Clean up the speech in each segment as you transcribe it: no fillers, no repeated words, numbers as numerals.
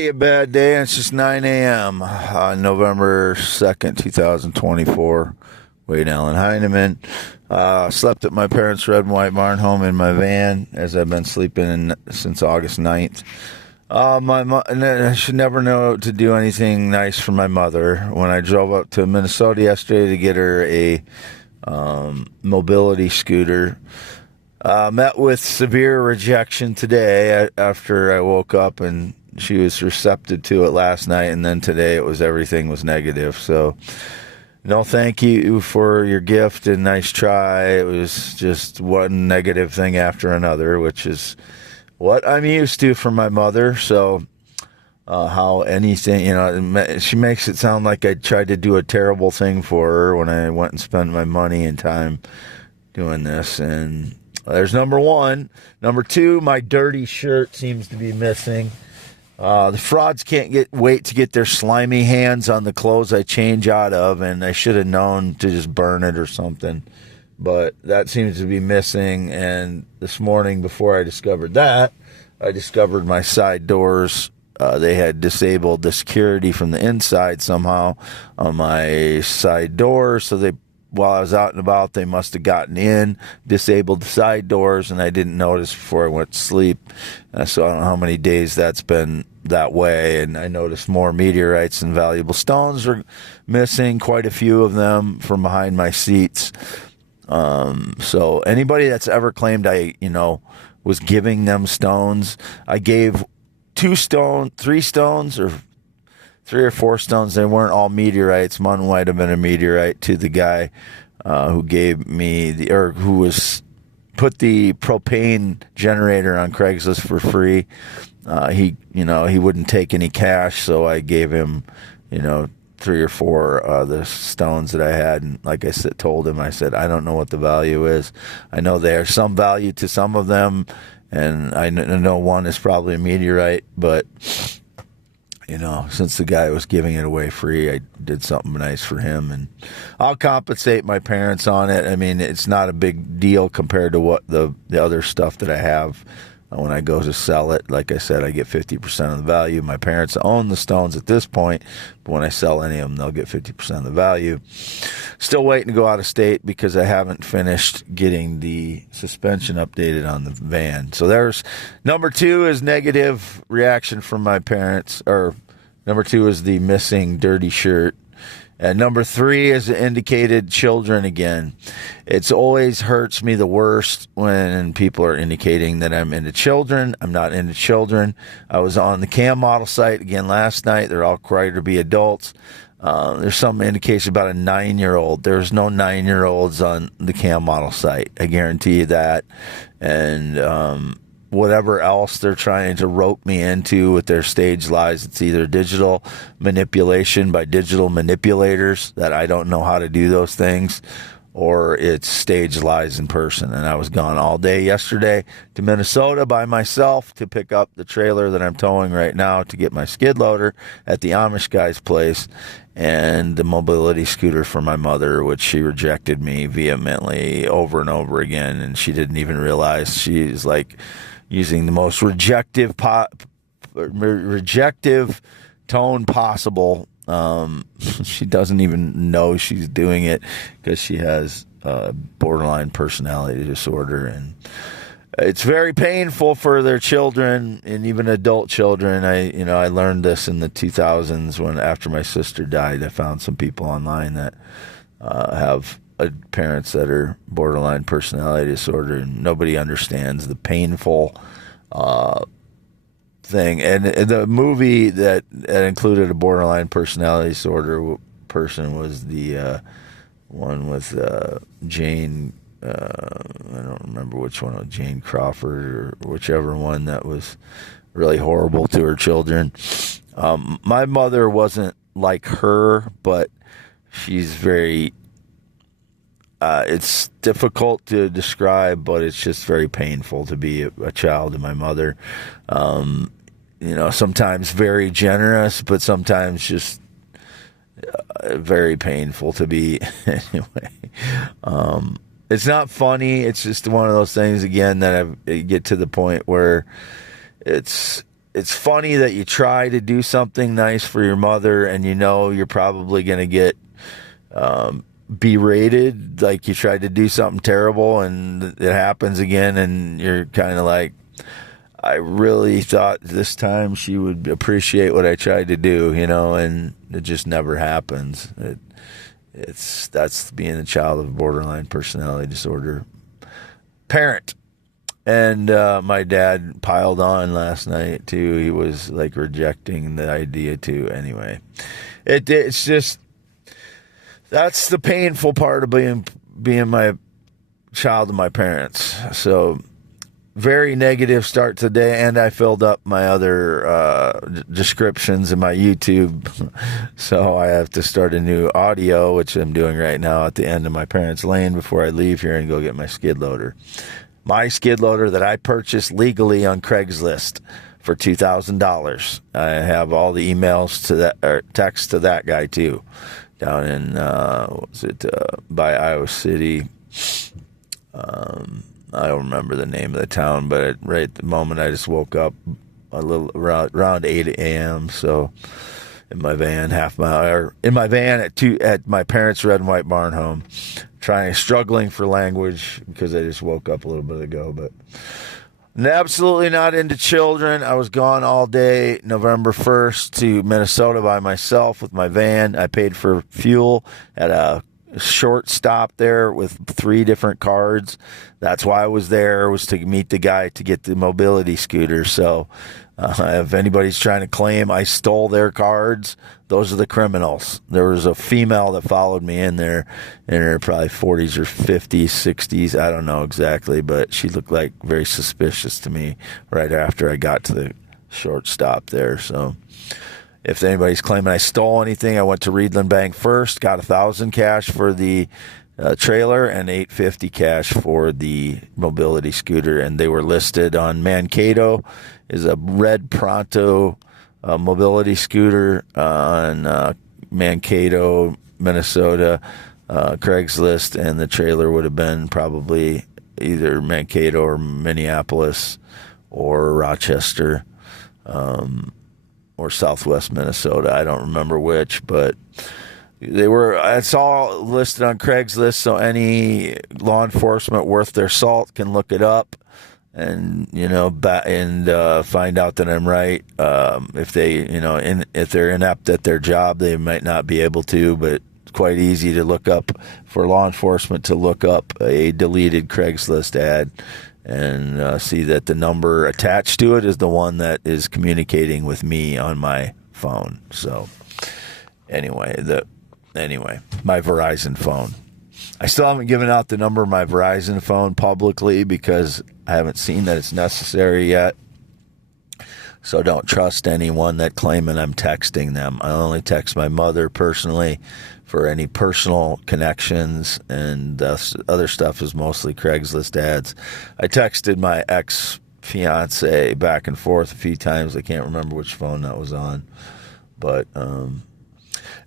A bad day, and it's just 9 a.m. November 2nd, 2024. Wade Allen Heineman. Slept at my parents' red and white barn home in my van, as I've been sleeping since August 9th. And I should never know to do anything nice for my mother. When I drove up to Minnesota yesterday to get her a mobility scooter, met with severe rejection today after I woke up, and she was receptive to it last night, and then today everything was negative. So no thank you for your gift and nice try. It was just one negative thing after another, which is what I'm used to from my mother. So how anything, she makes it sound like I tried to do a terrible thing for her when I went and spent my money and time doing this. And there's number one. Number two, my dirty shirt seems to be missing. The frauds can't wait to get their slimy hands on the clothes I change out of, and I should have known to just burn it or something. But that seems to be missing, and this morning, before I discovered that, I discovered my side doors. They had disabled the security from the inside somehow on my side door, so while I was out and about, they must have gotten in, disabled the side doors, and I didn't notice before I went to sleep. So I don't know how many days that's been that way, and I noticed more meteorites and valuable stones were missing, quite a few of them from behind my seats. So anybody that's ever claimed I, was giving them stones, I gave three stones, or 3 or 4 stones. They weren't all meteorites. One might have been a meteorite to the guy who gave me who put the propane generator on Craigslist for free. He wouldn't take any cash, so I gave him, 3 or 4 of the stones that I had. And like I told him, I said, I don't know what the value is. I know there's some value to some of them, and I know one is probably a meteorite, but since the guy was giving it away free, I did something nice for him, and I'll compensate my parents on it. I mean, it's not a big deal compared to what the other stuff that I have when I go to sell it. Like I said, I get 50% of the value. My parents own the stones at this point, but when I sell any of them, they'll get 50% of the value. Still waiting to go out of state because I haven't finished getting the suspension updated on the van. So there's number 2 is negative reaction from my parents, or number 2 is the missing dirty shirt. And number 3 is indicated children again. It's always hurts me the worst when people are indicating that I'm into children. I'm not into children. I was on the cam model site again last night. They're all required to be adults. There's some indication about a 9-year-old. There's no 9-year-olds on the cam model site. I guarantee you that. And whatever else they're trying to rope me into with their stage lies, it's either digital manipulation by digital manipulators that I don't know how to do those things, or it's stage lies in person. And I was gone all day yesterday to Minnesota by myself to pick up the trailer that I'm towing right now to get my skid loader at the Amish guy's place, and the mobility scooter for my mother, which she rejected me vehemently over and over again. And she didn't even realize she's like using the most rejective tone possible. She doesn't even know she's doing it because she has borderline personality disorder, and it's very painful for their children and even adult children. I learned this in the 2000s after my sister died. I found some people online that have parents that are borderline personality disorder, and nobody understands the painful thing. And the movie that included a borderline personality disorder person was the one with Jane. I don't remember which one, Jane Crawford or whichever one, that was really horrible to her children. My mother wasn't like her, but she's very it's difficult to describe, but it's just very painful to be a child of my mother. Sometimes very generous, but sometimes just very painful to be. Anyway, it's not funny. It's just one of those things, again, that I get to the point where it's it's funny that you try to do something nice for your mother and you know you're probably going to get berated, like you tried to do something terrible and it happens again, and you're kind of like, I really thought this time she would appreciate what I tried to do, and it just never happens. That's being a child of a borderline personality disorder parent. And my dad piled on last night too. He was like rejecting the idea too. Anyway, it's just, that's the painful part of being my child of my parents. So very negative start today, and I filled up my other descriptions in my YouTube. So I have to start a new audio, which I'm doing right now at the end of my parents' lane before I leave here and go get my skid loader. My skid loader that I purchased legally on Craigslist for $2,000. I have all the emails to that, or texts to that guy too, down in by Iowa City. I don't remember the name of the town, but right at the moment I just woke up a little around 8 a.m. So in my van, at my parents' red and white barn home, struggling for language because I just woke up a little bit ago, but absolutely not into children. I was gone all day, November 1st to Minnesota by myself with my van. I paid for fuel at a short stop there with 3 different cards. That's why I was there, was to meet the guy to get the mobility scooter. So if anybody's trying to claim I stole their cards, those are the criminals. There was a female that followed me in there, in her probably 40s or 50s, 60s. I don't know exactly, but she looked like very suspicious to me right after I got to the short stop there. So if anybody's claiming I stole anything, I went to Readlyn Bank first, got $1,000 cash for the trailer and $850 cash for the mobility scooter, and they were listed on Mankato. Is a red Pronto mobility scooter on Mankato, Minnesota, Craigslist, and the trailer would have been probably either Mankato or Minneapolis or Rochester. Or Southwest Minnesota. I don't remember which, but it's all listed on Craigslist, so any law enforcement worth their salt can look it up and, find out that I'm right. If if they're inept at their job, they might not be able to, but it's quite easy to look up for law enforcement to look up a deleted Craigslist ad and see that the number attached to it is the one that is communicating with me on my phone. So anyway, my Verizon phone. I still haven't given out the number of my Verizon phone publicly because I haven't seen that it's necessary yet. So don't trust anyone that claiming I'm texting them. I only text my mother personally for any personal connections, and other stuff is mostly Craigslist ads. I texted my ex-fiance back and forth a few times. I can't remember which phone that was on. But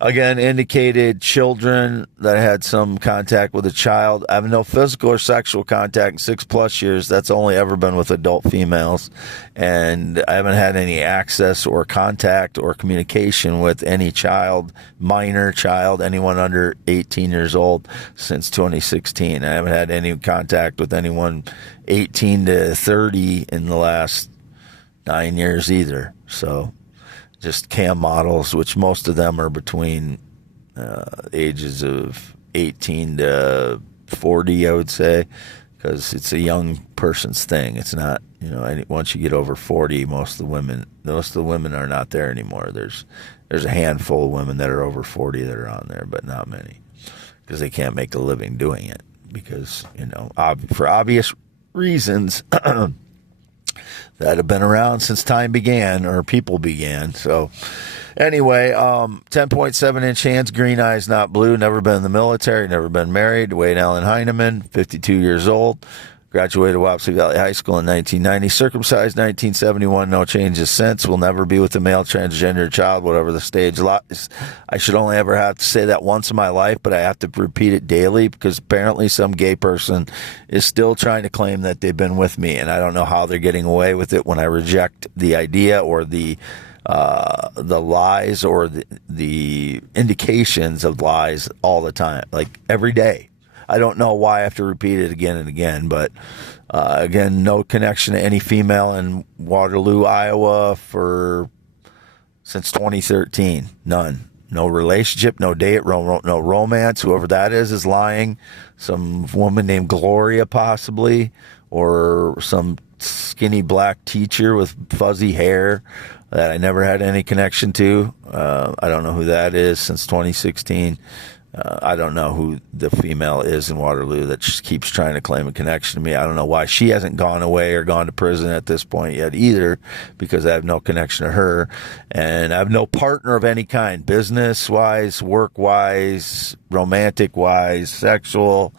again, indicated children that I had some contact with a child. I have no physical or sexual contact in 6+ years. That's only ever been with adult females. And I haven't had any access or contact or communication with any child, minor child, anyone under 18 years old since 2016. I haven't had any contact with anyone 18 to 30 in the last 9 years either. So just cam models, which most of them are between ages of 18 to 40, I would say, because it's a young person's thing. It's not, once you get over 40, most of the women are not there anymore. There's a handful of women that are over 40 that are on there, but not many, because they can't make a living doing it, because, for obvious reasons that have been around since time began, or people began. So anyway, 10.7-inch hands, green eyes, not blue, never been in the military, never been married. Wade Allen Heineman, 52 years old. Graduated Wapsie Valley High School in 1990. Circumcised 1971. No changes since. Will never be with a male transgender child, whatever the stage lies. I should only ever have to say that once in my life, but I have to repeat it daily because apparently some gay person is still trying to claim that they've been with me, and I don't know how they're getting away with it when I reject the idea or the lies or the indications of lies all the time, like every day. I don't know why I have to repeat it again and again, but again, no connection to any female in Waterloo, Iowa since 2013. None. No relationship, no date, no romance. Whoever that is lying. Some woman named Gloria, possibly, or some skinny black teacher with fuzzy hair that I never had any connection to. I don't know who that is since 2016. I don't know who the female is in Waterloo that just keeps trying to claim a connection to me. I don't know why she hasn't gone away or gone to prison at this point yet either, because I have no connection to her. And I have no partner of any kind, business-wise, work-wise, romantic-wise, sexual,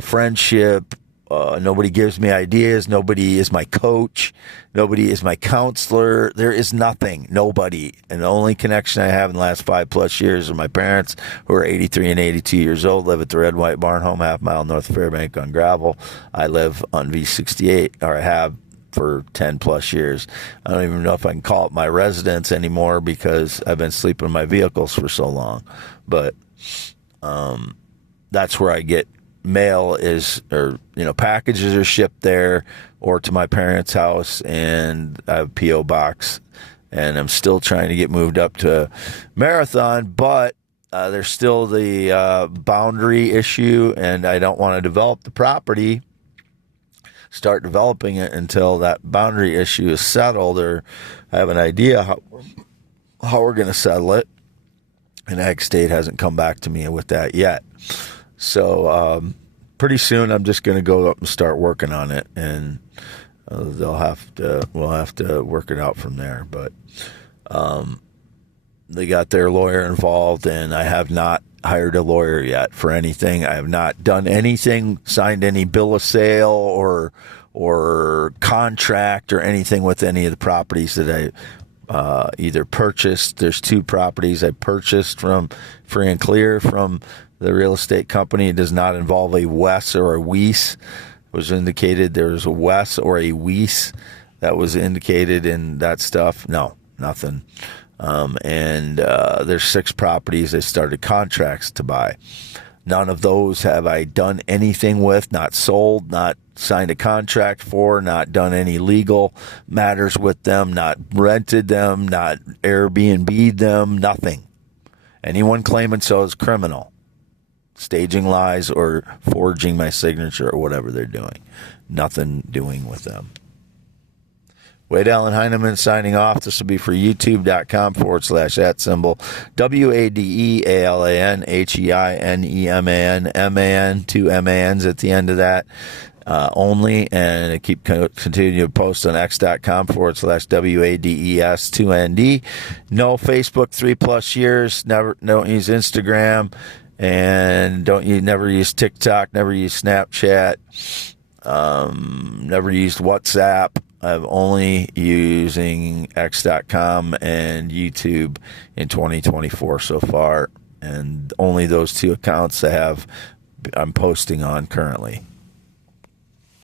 friendship. Nobody gives me ideas. Nobody is my coach. Nobody is my counselor. There is nothing. Nobody. And the only connection I have in the last 5+ years are my parents, who are 83 and 82 years old, live at the Red White Barn Home, half-mile north of Fairbank on gravel. I live on V68, or I have for 10+ years. I don't even know if I can call it my residence anymore because I've been sleeping in my vehicles for so long. But that's where I get mail packages are shipped there or to my parents' house, and I have a P.O. box, and I'm still trying to get moved up to Marathon, but there's still the boundary issue, and I don't want to develop the property, start developing it until that boundary issue is settled, or I have an idea how we're going to settle it, and Ag State hasn't come back to me with that yet. So pretty soon I'm just going to go up and start working on it, and we'll have to work it out from there. But they got their lawyer involved, and I have not hired a lawyer yet for anything. I have not done anything, signed any bill of sale or contract or anything with any of the properties that I either purchased. There's 2 properties I purchased from free and clear from the real estate company. It does not involve a Wes or a Weiss. It was indicated there was a Wes or a Weiss that was indicated in that stuff. No, nothing. And there's 6 properties they started contracts to buy. None of those have I done anything with, not sold, not signed a contract for, not done any legal matters with them, not rented them, not Airbnb'd them, nothing. Anyone claiming so is criminal. Staging lies or forging my signature or whatever they're doing. Nothing doing with them. Wade Allen Heineman signing off. This will be for youtube.com /@, WADELANHEINEMAN, 2 MANs at the end of that only. And I keep continuing to post on x.com /WADES, 2ND. No Facebook 3+ years. Don't use Instagram. And never use TikTok, never use Snapchat, never used WhatsApp. I'm only using x.com and YouTube in 2024 so far, and only those 2 accounts I'm posting on currently.